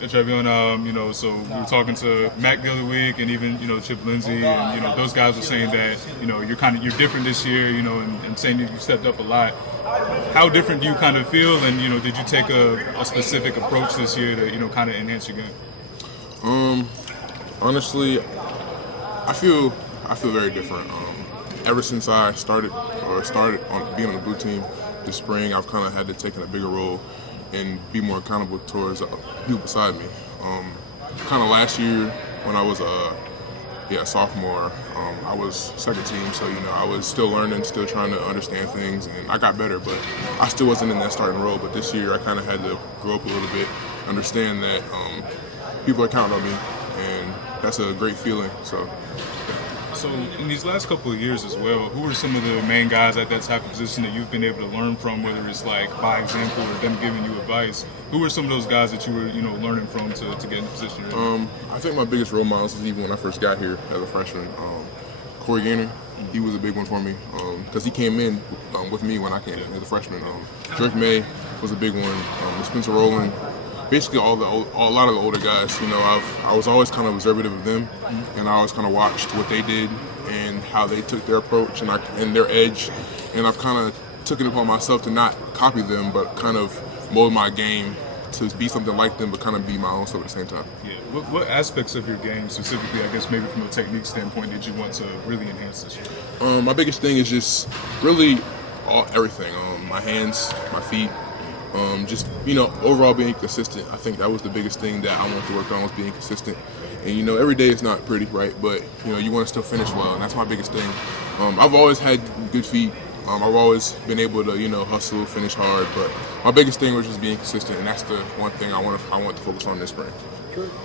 Trevyon, so we were talking to Matt the other week, and even Chip Lindsey, and those guys were saying that you're different this year, and saying that you stepped up a lot. How different do you kind of feel, and did you take a specific approach this year to kind of enhance your game? Honestly, I feel very different. Ever since I started on being on the blue team this spring, I've kind of had to take a bigger role and be more accountable towards people beside me. Kind of last year when I was a sophomore, I was second team, so I was still learning, still trying to understand things, and I got better, but I still wasn't in that starting role. But this year, I kind of had to grow up a little bit, understand that people are counting on me, and that's a great feeling. So in these last couple of years as well, who are some of the main guys at that type of position that you've been able to learn from, whether it's like by example or them giving you advice? Who are some of those guys that you were, learning from to get in the position you're in? I think my biggest role models is even when I first got here as a freshman. Corey Gaynor, he was a big one for me because he came in with me when I came in as a freshman. Drake May was a big one. Spencer Rowland. Basically, a lot of the older guys. I was always kind of observative of them, and I always kind of watched what they did and how they took their approach and their edge, and I've kind of took it upon myself to not copy them, but kind of mold my game to be something like them, but kind of be my own self at the same time. Yeah. What aspects of your game specifically, I guess maybe from a technique standpoint, did you want to really enhance this year? My biggest thing is just really everything. My hands, my feet. Overall being consistent. I think that was the biggest thing that I wanted to work on, was being consistent. And every day is not pretty, right? But you want to still finish well, and that's my biggest thing. I've always had good feet. I've always been able to hustle, finish hard. But my biggest thing was just being consistent, and that's the one thing I want to focus on this spring.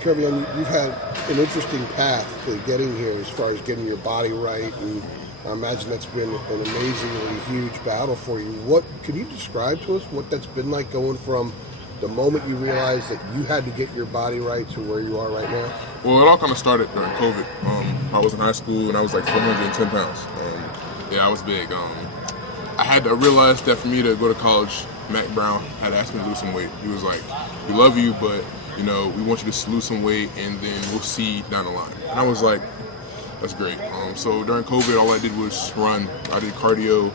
Trevyon, you've had an interesting path to getting here as far as getting your body right, and I imagine that's been an amazingly huge battle for you. What can you describe to us what that's been like, going from the moment you realized that you had to get your body right to where you are right now? Well, it all kind of started during COVID. I was in high school and I was like 410 pounds. I was big. I had to realize that for me to go to college, Mac Brown had asked me to lose some weight. He was like, "We love you, but we want you to lose some weight, and then we'll see down the line." And I was like, that's great. So during COVID, all I did was run. I did cardio.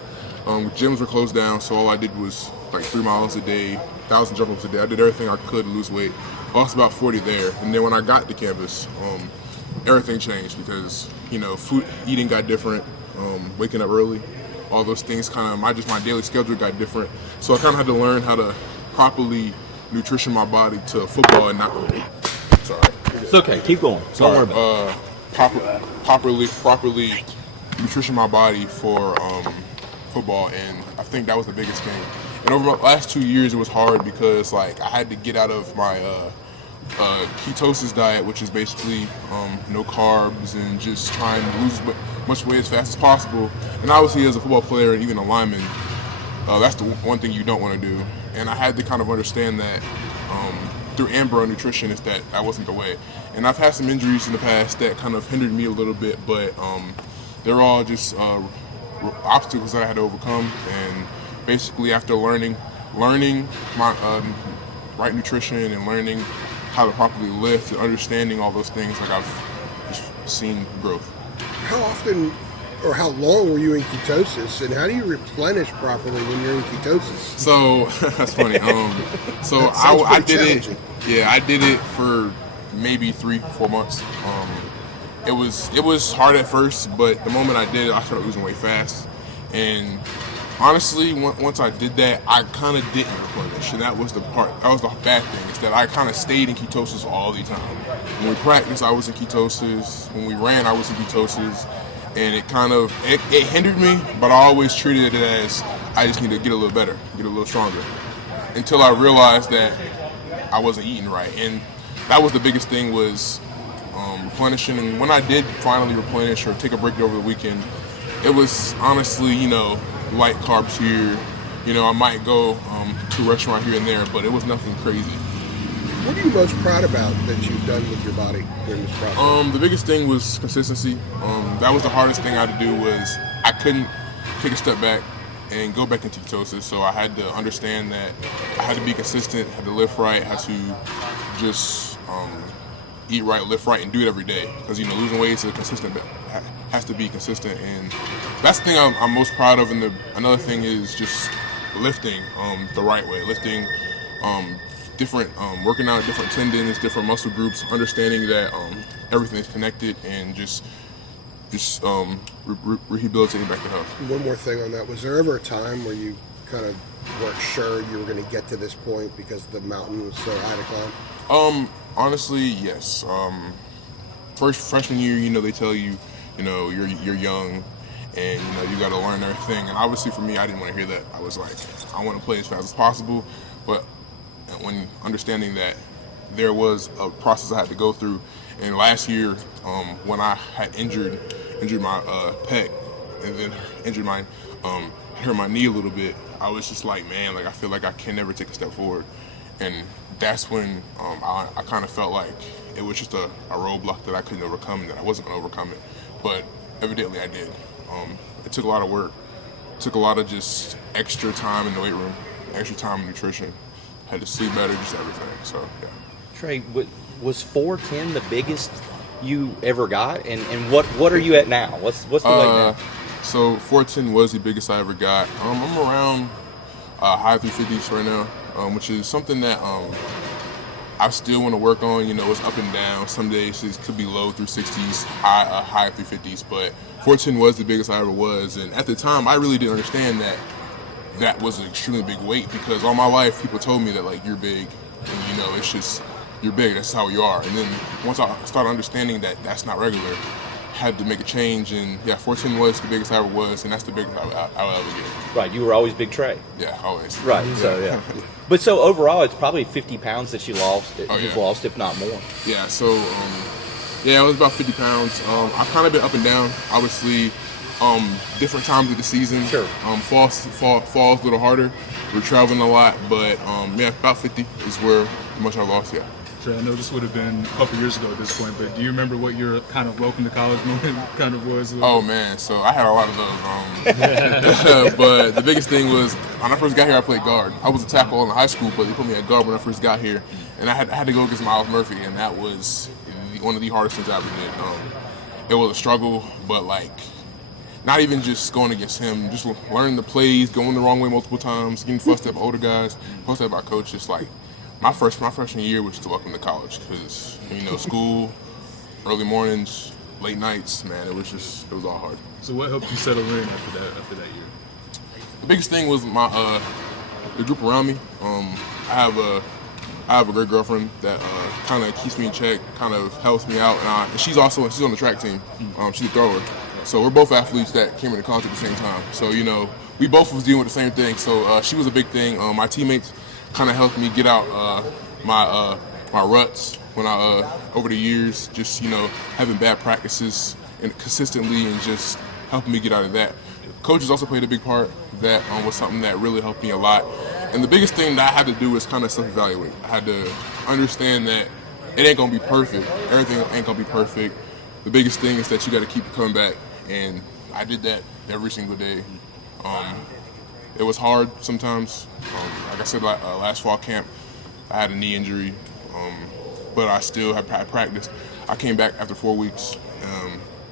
Gyms were closed down, so all I did was like 3 miles a day, 1,000 jump ups a day. I did everything I could to lose weight. Lost about 40 there. And then when I got to campus, everything changed because, food eating got different, waking up early, all those things my daily schedule got different. So I kind of had to learn how to properly nutrition my body to football and not. Sorry. It's okay. Keep going. Don't worry about it. Properly nutrition my body for football, and I think that was the biggest thing. And over my last 2 years, it was hard because I had to get out of my ketosis diet, which is basically no carbs and just trying to lose as much weight as fast as possible. And obviously, as a football player and even a lineman, that's the one thing you don't want to do. And I had to kind of understand that through Amber nutrition is that wasn't the way. And I've had some injuries in the past that kind of hindered me a little bit, but they're all just obstacles that I had to overcome. And basically after learning my right nutrition and learning how to properly lift and understanding all those things, I've just seen growth. How often or how long were you in ketosis, and how do you replenish properly when you're in ketosis? So that's funny. I did it. Yeah, I did it for maybe 3-4 months. It was hard at first, but the moment I did it, I started losing weight fast. And honestly, once I did that, I kind of didn't replenish, and that was the bad thing, is that I kind of stayed in ketosis all the time. When we practiced, I was in ketosis. When we ran, I was in ketosis. And it hindered me, but I always treated it as I just need to get a little better, get a little stronger, until I realized that I wasn't eating right. And that was the biggest thing, was replenishing. And when I did finally replenish or take a break over the weekend, it was honestly, light carbs here. I might go to a restaurant here and there, but it was nothing crazy. What are you most proud about that you've done with your body during this process? The biggest thing was consistency. That was the hardest thing I had to do, was I couldn't take a step back and go back into ketosis. So I had to understand that I had to be consistent, had to lift right, had to just eat right, lift right, and do it every day. Because losing weight is has to be consistent, and that's the thing I'm most proud of. And another thing is just lifting the right way, lifting different, working out different tendons, different muscle groups, understanding that everything is connected, and just rehabilitating back to health. One more thing on that. Was there ever a time where you kind of weren't sure you were going to get to this point because the mountain was so high to climb? Honestly, yes. Freshman year, they tell you, you're young, and you got to learn everything. And obviously, for me, I didn't want to hear that. I was like, I want to play as fast as possible, but when understanding that there was a process I had to go through, and last year, when I had injured my pec, and then hurt my knee a little bit, I was just like, man, I feel like I can never take a step forward. And that's when I kind of felt like it was just a roadblock that I couldn't overcome, and that I wasn't going to overcome it. But evidently I did. It took a lot of work. It took a lot of just extra time in the weight room, extra time in nutrition. Had to sleep better, just everything. So, yeah. Trey, was 410 the biggest you ever got? And what are you at now? What's the weight now? So 410 was the biggest I ever got. I'm around high 350s right now, which is something that I still want to work on. It's up and down. Some days it could be low 360s, high 350s, but 410 was the biggest I ever was. And at the time, I really didn't understand that was an extremely big weight, because all my life people told me that you're big, and it's just you're big. That's how you are. And then once I started understanding that that's not regular, had to make a change, and 410 was the biggest I ever was, and that's the biggest I'll ever get. Right, you were always Big Trey. Yeah, always. Right, so yeah. But so overall, it's probably 50 pounds that you've lost, if not more. Yeah, so it was about 50 pounds. I've kind of been up and down, obviously. Different times of the season. Sure. Fall's a little harder. We're traveling a lot, but about 50 is where how much I lost. Yeah. Trey, I know this would have been a couple years ago at this point, but do you remember what your kind of welcome to college moment kind of was? Oh man, so I had a lot of those. But the biggest thing was when I first got here, I played guard. I was a tackle in high school, but they put me at guard when I first got here, and I had to go against Miles Murphy, and that was one of the hardest things I ever did. It was a struggle, but not even just going against him, just learning the plays, going the wrong way multiple times, getting fussed at by older guys, fussed at by coaches. My freshman year was to welcome to college, because school, early mornings, late nights, man, it was all hard. So what helped you settle in after that year? The biggest thing was the group around me. I have a great girlfriend that kind of keeps me in check, kind of helps me out, and she's on the track team. She's a thrower. So we're both athletes that came into college at the same time. So, we both was dealing with the same thing. So she was a big thing. My teammates kind of helped me get out my ruts when over the years, just, having bad practices and consistently, and just helping me get out of that. Coaches also played a big part. That was something that really helped me a lot. And the biggest thing that I had to do was kind of self-evaluate. I had to understand that it ain't going to be perfect. Everything ain't going to be perfect. The biggest thing is that you got to keep coming back. And I did that every single day. It was hard sometimes. Like I said, last fall camp, I had a knee injury, but I still had practiced. I came back after 4 weeks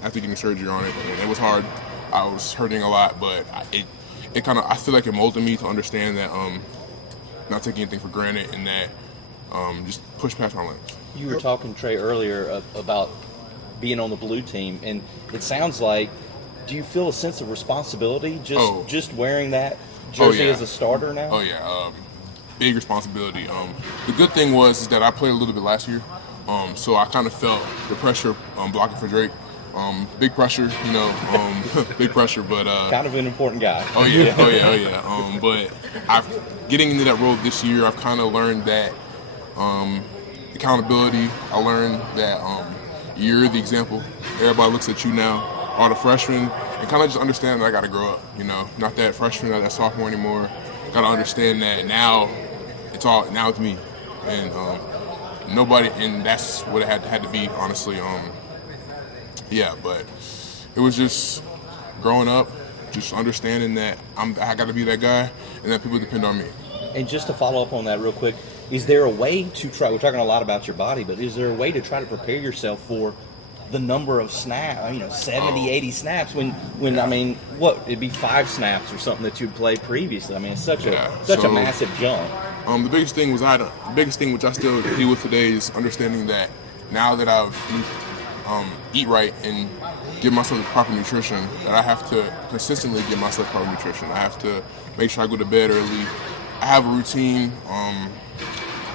after getting surgery on it, and it was hard. I was hurting a lot, but I feel like it molded me to understand that not taking anything for granted, and that just push past my limits. You were talking, Trey, earlier about being on the blue team, and it sounds like, do you feel a sense of responsibility just wearing that jersey as a starter now? Oh yeah, big responsibility. The good thing was that I played a little bit last year, so I kind of felt the pressure blocking for Drake. Big pressure, big pressure, but kind of an important guy. Oh yeah. But getting into that role this year, I've kind of learned that accountability. I learned that you're the example. Everybody looks at you now, all the freshmen, and kind of just understand that I got to grow up. Not that freshman, not that sophomore anymore. Got to understand that now it's me, and nobody, and that's what it had to be, honestly. But it was just growing up, just understanding that I got to be that guy, and that people depend on me. And just to follow up on that real quick, Is there a way to try? We're talking a lot about your body, but is there a way to try to prepare yourself for the number of snaps, 70, 80 snaps when I mean, it'd be 5 snaps or something that you'd played previously. I mean, it's such a massive jump. The biggest thing which I still deal with today is understanding that now that I've eat right and give myself the proper nutrition, that I have to consistently give myself proper nutrition. I have to make sure I go to bed early. I have a routine.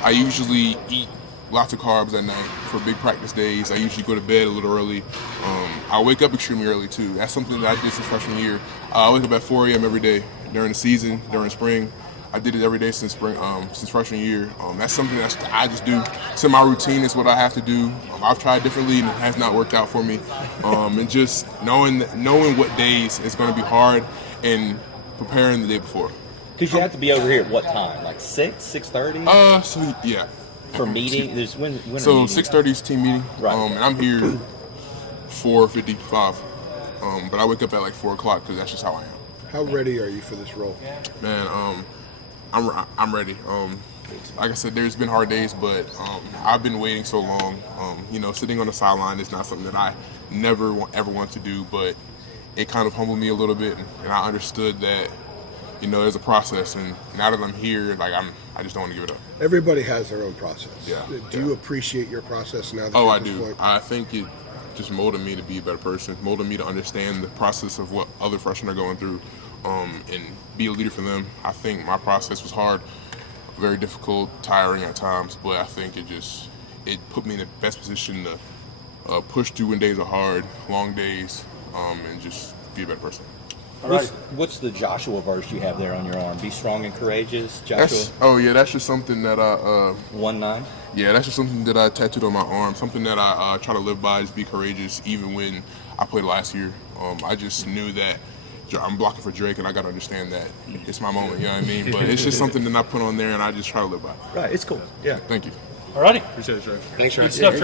I usually eat lots of carbs at night for big practice days. I usually go to bed a little early. I wake up extremely early too. That's something that I did since freshman year. I wake up at 4 a.m. every day during the season, during spring. I did it every day since spring, since freshman year. That's something that I just do. It's in my routine. It's what I have to do. I've tried differently and it has not worked out for me. And just knowing what days it's going to be hard and preparing the day before. Because you have to be over here at what time? Like 6:30? So yeah. For meeting, there's when so 6:30 is team meeting. Right. And I'm here 4:55. But I wake up at like 4 o'clock because that's just how I am. How ready are you for this role? Man, I'm ready. Like I said, there's been hard days, but I've been waiting so long. Sitting on the sideline is not something that I ever want to do, but it kind of humbled me a little bit, and I understood that there's a process, and now that I'm here, I just don't want to give it up. Everybody has their own process. Yeah. Do you appreciate your process now? That Oh, you're I at this do. point? I think it just molded me to be a better person, molded me to understand the process of what other freshmen are going through, and be a leader for them. I think my process was hard, very difficult, tiring at times, but I think it put me in the best position to push through when days are hard, long days, and just be a better person. What's the Joshua verse you have there on your arm? Be strong and courageous, Joshua. That's just something that I 1-9. Yeah, that's just something that I tattooed on my arm. Something that I try to live by is be courageous. Even when I played last year, I just knew that I'm blocking for Drake, and I got to understand that it's my moment. You know what I mean? But it's just something that I put on there, and I just try to live by. Right, it's cool. Yeah. Thank you. Alrighty. Appreciate it, Trey. Thanks, Ryan. Good stuff, Trey.